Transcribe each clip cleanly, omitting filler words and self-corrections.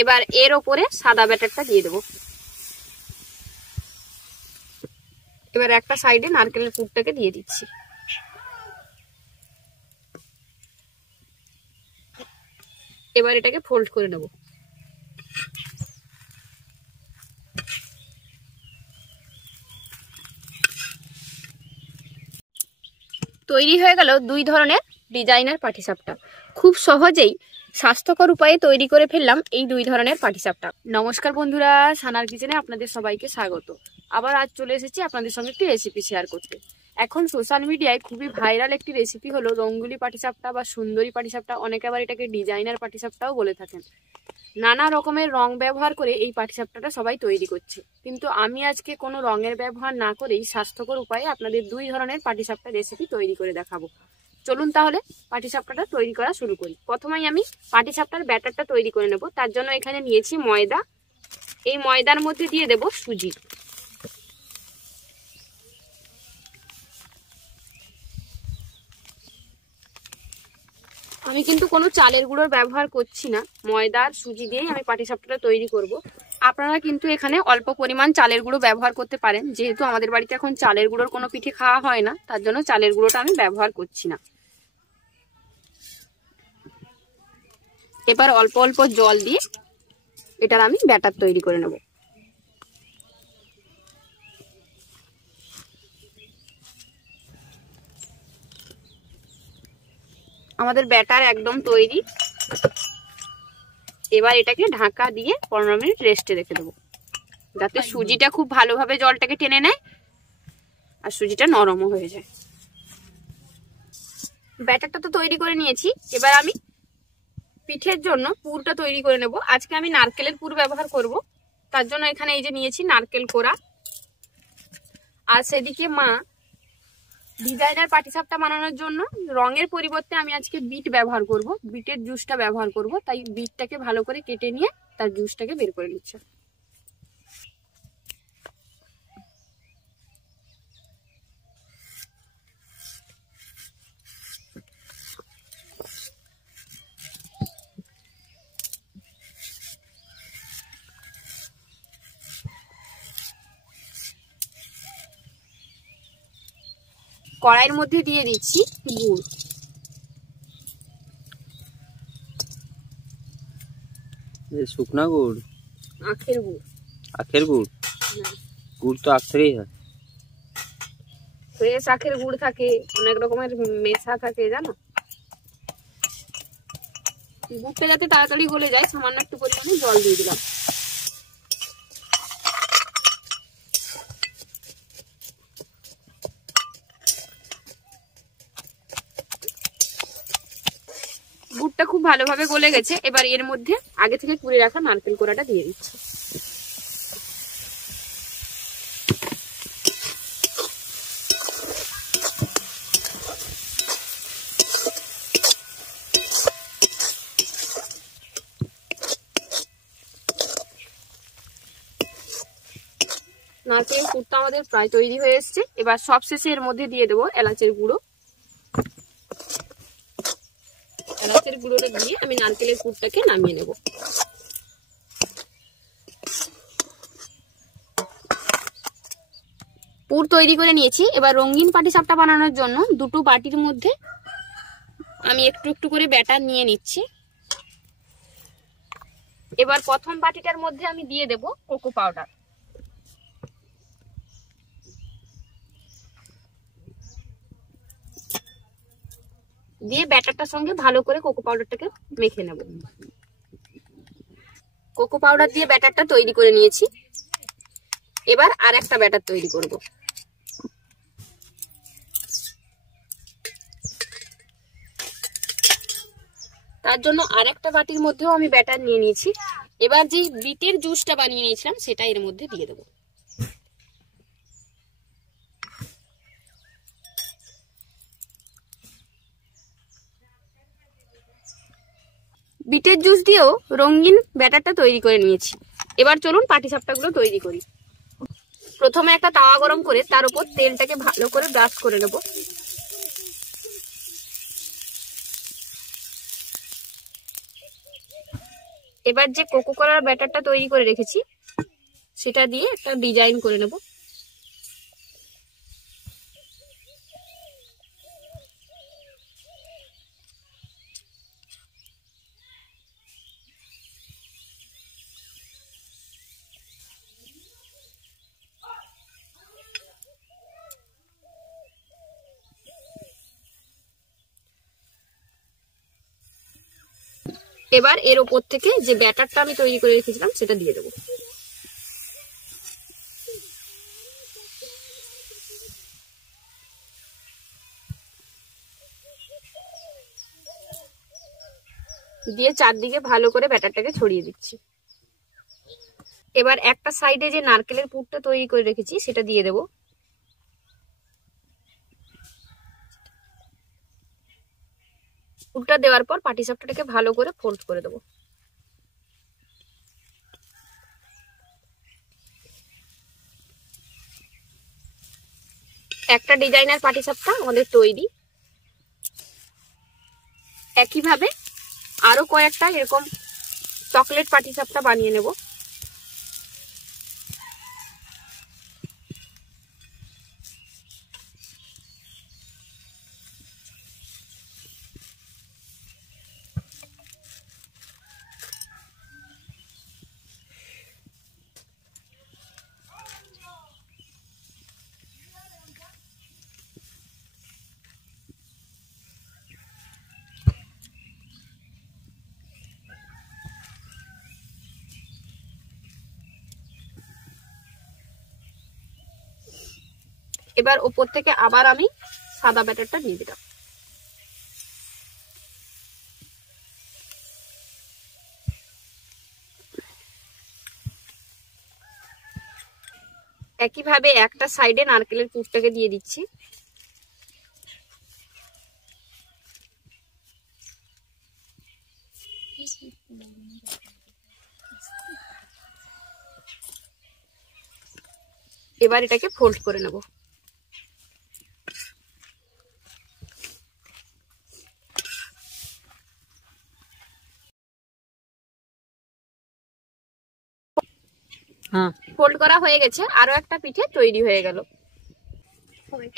এবার এর ওপরে সাদা ব্যাটারটা দিয়ে দেবো। এবার একটা সাইডে নারকেলের পুরটাকে দিয়ে দিচ্ছি। এবার এটাকে ফোল্ড করে নেব। তৈরি হয়ে গেল দুই ধরনের ডিজাইনার পাটিসাপটা। খুব সহজেই স্বাস্থ্যকর উপায়ে তৈরি করে ফেললাম এই দুই ধরনের পাটিসাপটা। নমস্কার বন্ধুরা, সানার কিচেনে আপনাদের সবাইকে স্বাগত। আবার আজ চলে এসেছি আপনাদের সঙ্গে একটি রেসিপি শেয়ার করতে। এখন সোশ্যাল মিডিয়ায় খুবই ভাইরাল একটি রেসিপি হলো রঙ্গুলি পাটিসাপটা বা সুন্দরী পাটিসাপটা, অনেকে আবার এটাকে ডিজাইনার পাটিসাপটাও বলে থাকেন। নানা রকমের রং ব্যবহার করে এই পাটিসাপটাটা সবাই তৈরি করছে, কিন্তু আমি আজকে কোনো রঙের ব্যবহার না করেই স্বাস্থ্যকর উপায়ে আপনাদের দুই ধরনের পাটিসাপটা রেসিপি তৈরি করে দেখাবো। চলুন তাহলে পাটিসাপটাটা তৈরি করা শুরু করি। প্রথমেই আমি পাটিসাপটার ব্যাটারটা তৈরি করে নেব। তার জন্য এখানে নিয়েছি ময়দা। এই ময়দার মধ্যে দিয়ে দেব সুজি। আমি কিন্তু কোনো চালের গুঁড়োর ব্যবহার করছি না, ময়দা আর সুজি দিয়েই আমি পাটিসাপটাটা তৈরি করব। আপনারা কিন্তু এখানে অল্প পরিমাণ চালের গুঁড়ো ব্যবহার করতে পারেন, যেহেতু আমাদের বাড়িতে এখন চালের গুঁড়োর কোনো পিঠে খাওয়া হয় না, তার জন্য চালের গুঁড়োটা আমি ব্যবহার করছি না। এবার অল্প অল্প জল দিয়ে এটার আমি ব্যাটার তৈরি করে নেব। আমাদের ব্যাটার একদম তৈরি। এবার এটাকে ঢাকা দিয়ে 15 মিনিট রেস্টে রেখে দেবো, যাতে সুজিটা খুব ভালোভাবে জলটাকে টেনে নেয় আর সুজিটা নরমও হয়ে যায়। ব্যাটারটা তো তৈরি করে নিয়েছি, এবার আমি পিঠের জন্য পুরটা তৈরি করে নেব। আজকে আমি নারকেলের পুর ব্যবহার করব, তার জন্য এখানে এই যে নিয়েছি নারকেল কোড়া। আর সেদিকে মা ডিজাইনার পাটিসাপটা বানানোর জন্য রঙের পরিবর্তে আমি আজকে বিট ব্যবহার করব, বিটের জুসটা ব্যবহার করব। তাই বিটটাকে ভালো করে কেটে নিয়ে তার জুসটাকে বের করে নিচ্ছে। কড়াইয়ের মধ্যে দিয়ে দিচ্ছি গুড়। শুকনা গুড়, আখের গুড়। আখের গুড়? গুড় তো আখ থেকেই হয়। ফ্রেশ আখের গুড় থাকে, অনেক রকমের মেশা থাকে জানো। গুড়টা যাতে তাড়াতাড়ি গলে যায় সামান্য একটু পরিমাণে জল দিয়ে দিলাম। গুড়টা খুব ভালোভাবে গলে গেছে। এবার এর মধ্যে আগে থেকে কুড়ে রাখা নারকেল কোড়াটা দিয়ে দিচ্ছি। নারকেলের পুরটা আমাদের প্রায় তৈরি হয়ে এসছে। এবার সবশেষে এর মধ্যে দিয়ে দেবো এলাচের গুঁড়ো। এলাচের গুঁড়োটা দিয়ে আমি নারকেলের পুরটাকে নামিয়ে নেব। পুর তৈরি করে নিয়েছি। এবার রঙিন পাটিসাপটা বানানোর জন্য দুটো বাটির মধ্যে আমি একটু একটু করে ব্যাটার নিয়ে নিচ্ছি। এবার প্রথম বাটিটার মধ্যে আমি দিয়ে দেব কোকো পাউডার। দিয়ে ব্যাটারটার সঙ্গে ভালো করে কোকো পাউডারটাকে মেখে নেব। কোকো পাউডার দিয়ে ব্যাটারটা তৈরি করে নিয়েছি। এবার আর একটা ব্যাটার তৈরি করব। তার জন্য আর একটা বাটির মধ্যেও আমি ব্যাটার নিয়ে নিয়েছি। এবার যে বিটের জুসটা বানিয়ে নিয়েছিলাম সেটা এর মধ্যে দিয়ে দেবো। বিটের জুস দিয়েও রঙিন ব্যাটারটা তৈরি করে নিয়েছি। এবার চলুন পাটিসাপটাগুলো তৈরি করি। প্রথমে একটা তাওয়া গরম করে তার উপর তেলটাকে ভালো করে ব্রাশ করে নেব। এবার যে কোকো কোলার ব্যাটারটা তৈরি করে রেখেছি সেটা দিয়ে একটা ডিজাইন করে নেব। এবার এর ওপর থেকে যে ব্যাটারটা আমি তৈরি করে রেখেছিলাম সেটা দিয়ে দেবো। দিয়ে চারদিকে ভালো করে ব্যাটারটাকে ছড়িয়ে দিচ্ছি। এবার একটা সাইডে যে নারকেলের পুরটা তৈরি করে রেখেছি সেটা দিয়ে দেবো। পুরটা দেওয়ার পর পাটিসাপটাটাকে ভালো করে ফোল্ড করে দেবো। একটা ডিজাইনার পাটিসাপটা আমাদের তৈরি। একইভাবে আরো কয়েকটা এরকম চকলেট পাটিসাপটা বানিয়ে নেব। এবার ওপর থেকে আবার আমি সাদা ব্যাটারটা দিয়ে দিলাম। একইভাবে একটা সাইডে নারকেলের পুরটাকে দিয়ে দিচ্ছি। এবার এটাকে ফোল্ড করে নেব। ফোল্ড করা হয়ে গেছে, আরো একটা পিঠে তৈরি হয়ে গেল।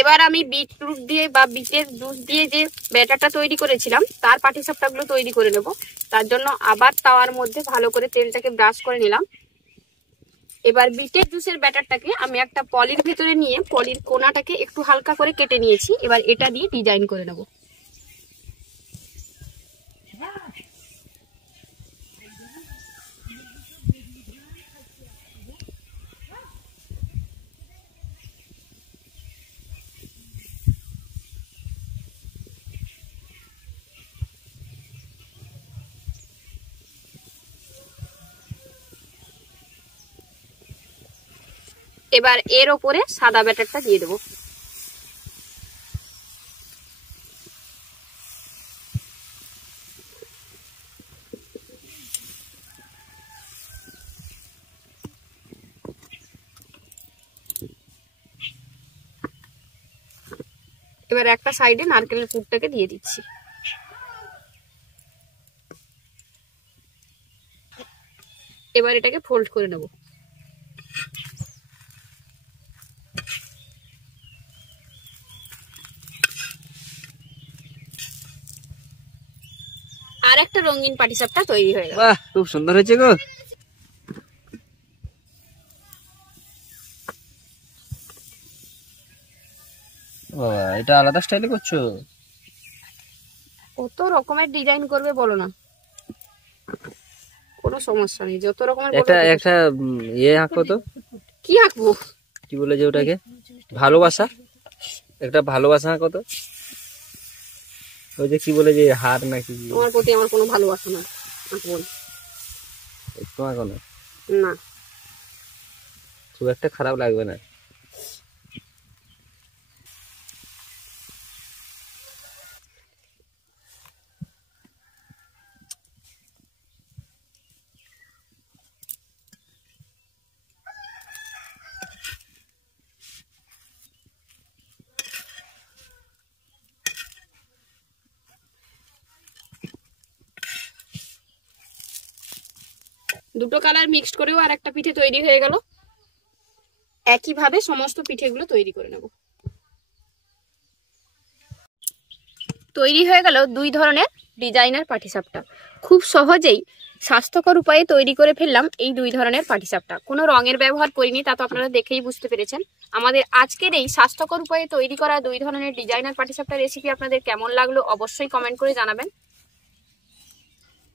এবার আমি বিটরুট দিয়ে বা বিটের জুস দিয়ে যে ব্যাটারটা তৈরি করেছিলাম তার পাটিসাপটাগুলো তৈরি করে নেব। তার জন্য আবার তাওয়ার মধ্যে ভালো করে তেলটাকে ব্রাশ করে নিলাম। এবার বিটের জুসের ব্যাটারটাকে আমি একটা পলির ভেতরে নিয়ে পলির কোনাটাকে একটু হালকা করে কেটে নিয়েছি। এবার এটা দিয়ে ডিজাইন করে নেব। এবার এর ওপরে সাদা ব্যাটারটা দিয়ে দেবো। এবার একটা সাইডে নারকেলের পুরটাকে দিয়ে দিচ্ছি। এবার এটাকে ফোল্ড করে নেব। আর একটা রঙিন পাটিসাপটা তৈরি হয়ে গেল। বাহ, খুব সুন্দর হয়েছে গো। এটা আলাদা স্টাইলে করছো? কত রকমের ডিজাইন করবে বলো না, কোনো সমস্যা নেই, যত রকমের একটা একটা ইয়ে আঁকো তো। কি আঁকবো? কি বলে যে ওটাকে, ভালোবাসা, একটা ভালোবাসা আঁকো তো। ওই যে কি বলে যে হার নাকি। তোমার প্রতি আমার কোনো ভালোবাসা না, আঁকবো না। একটু আঁকো না, না খুব একটা খারাপ লাগবে না। দুটো কালার মিক্সড করেও আর একটা পিঠে তৈরি হয়ে গেল। একইভাবে সমস্ত পিঠেগুলো তৈরি করে নেব। তৈরি হয়ে গেল দুই ধরনের ডিজাইনার পাটিসাপটা। খুব সহজেই স্বাস্থ্যকর উপায়ে তৈরি করে ফেললাম এই দুই ধরনের পাটিসাপটা। কোনো রঙের ব্যবহার করিনি, তা তো আপনারা দেখেই বুঝতে পেরেছেন। আমাদের আজকের এই স্বাস্থ্যকর উপায়ে তৈরি করা দুই ধরনের ডিজাইনার পাটিসাপটা রেসিপি আপনাদের কেমন লাগলো অবশ্যই কমেন্ট করে জানাবেন।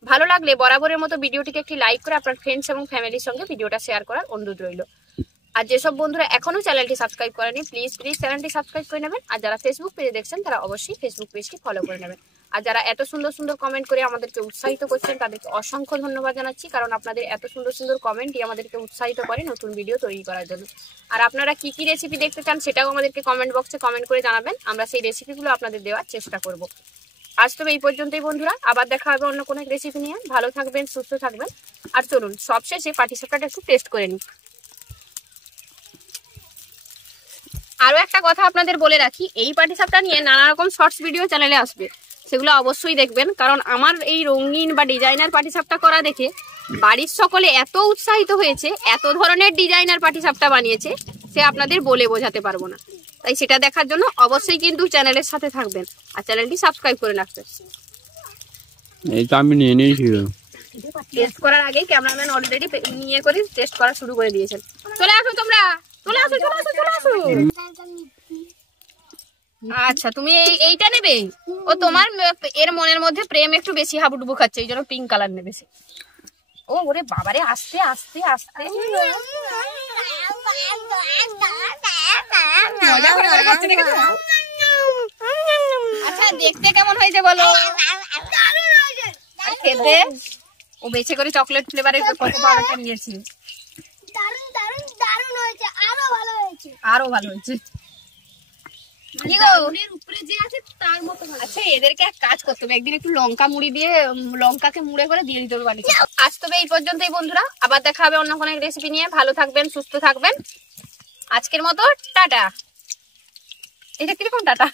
ভালো লাগলে বরাবরের মতো ভিডিওটিকে একটি লাইক করে আপনার ফ্রেন্ডস এবং ফ্যামিলির সঙ্গে ভিডিওটা শেয়ার করার অনুরোধ রইল। আর যেসব বন্ধুরা এখনো চ্যানেলটি সাবস্ক্রাইব করেনি প্লিজ চ্যানেলটি সাবস্ক্রাইব করে নেবেন। আর যারা ফেসবুক পেজে দেখছেন তারা অবশ্যই ফেসবুক পেজটি ফলো করে নেবেন। আর যারা এত সুন্দর সুন্দর কমেন্ট করে আমাদেরকে উৎসাহিত করছেন তাদেরকে অসংখ্য ধন্যবাদ জানাচ্ছি, কারণ আপনাদের এত সুন্দর সুন্দর কমেন্টই আমাদেরকে উৎসাহিত করে নতুন ভিডিও তৈরি করার জন্য। আর আপনারা কি কি রেসিপি দেখতে চান সেটাও আমাদেরকে কমেন্ট বক্সে কমেন্ট করে জানাবেন, আমরা সেই রেসিপিগুলো আপনাদের দেওয়ার চেষ্টা করব। আজ তবে এই পর্যন্তই বন্ধুরা, আবার দেখা হবে অন্য কোনো রেসিপি নিয়ে। ভালো থাকবেন, সুস্থ থাকবেন। আর চলুন সবশেষে পাটিসাপটাটা একটু টেস্ট করে নিই। আরো একটা কথা আপনাদের বলে রাখি, এই পাটিসাপটা নিয়ে নানা রকম শর্টস ভিডিও চ্যানেলে আসবে, সেগুলো অবশ্যই দেখবেন। কারণ আমার এই রঙিন বা ডিজাইনার পাটিসাপটা করা দেখে বাড়ির সকলে এত উৎসাহিত হয়েছে, এত ধরনের ডিজাইনার পাটিসাপটা বানিয়েছে, সে আপনাদের বলে বোঝাতে পারবো না। তাই সেটা দেখার জন্য অবশ্যই কিন্তু চ্যানেলের সাথে থাকবেন আর চ্যানেলটি সাবস্ক্রাইব করে রাখবেন। এইটা আমি নিয়ে নিয়েছি। টেস্ট করার আগেই ক্যামেরাম্যান অলরেডি নিয়ে করে টেস্ট করা শুরু করে দিয়েছেন। চলে আসো তোমরা, চলে আসো চলে আসো চলে আসো। আচ্ছা তুমি এইটা নেবে? ও তোমার এর মনের মধ্যে প্রেম একটু বেশি হাবুডুবু খাচ্ছে, এই জন্য পিঙ্ক কালার নেবে সে। ও ওরে বাবারে, আস্তে আস্তে আস্তে মজা করে করে খাচ্ছে, দেখেছো? আচ্ছা দেখতে কেমন হয়েছে বলো? আর খেতে ও বেছে করে চকলেট ফ্লেভারের কত পাউডারটা নিয়েছি। আরো ভালো হয়েছে। আচ্ছা এদেরকে এক কাজ করতে হবে, একদিন একটু লঙ্কা মুড়ি দিয়ে লঙ্কাকে মুড়ে করে দিয়ে দিতে হবে বাড়িতে। আজ তবে এই পর্যন্তই বন্ধুরা, আবার দেখা হবে অন্য কোনো রেসিপি নিয়ে। ভালো থাকবেন, সুস্থ থাকবেন। আজকের মতো টাটা। এটা কিরকম টাটা?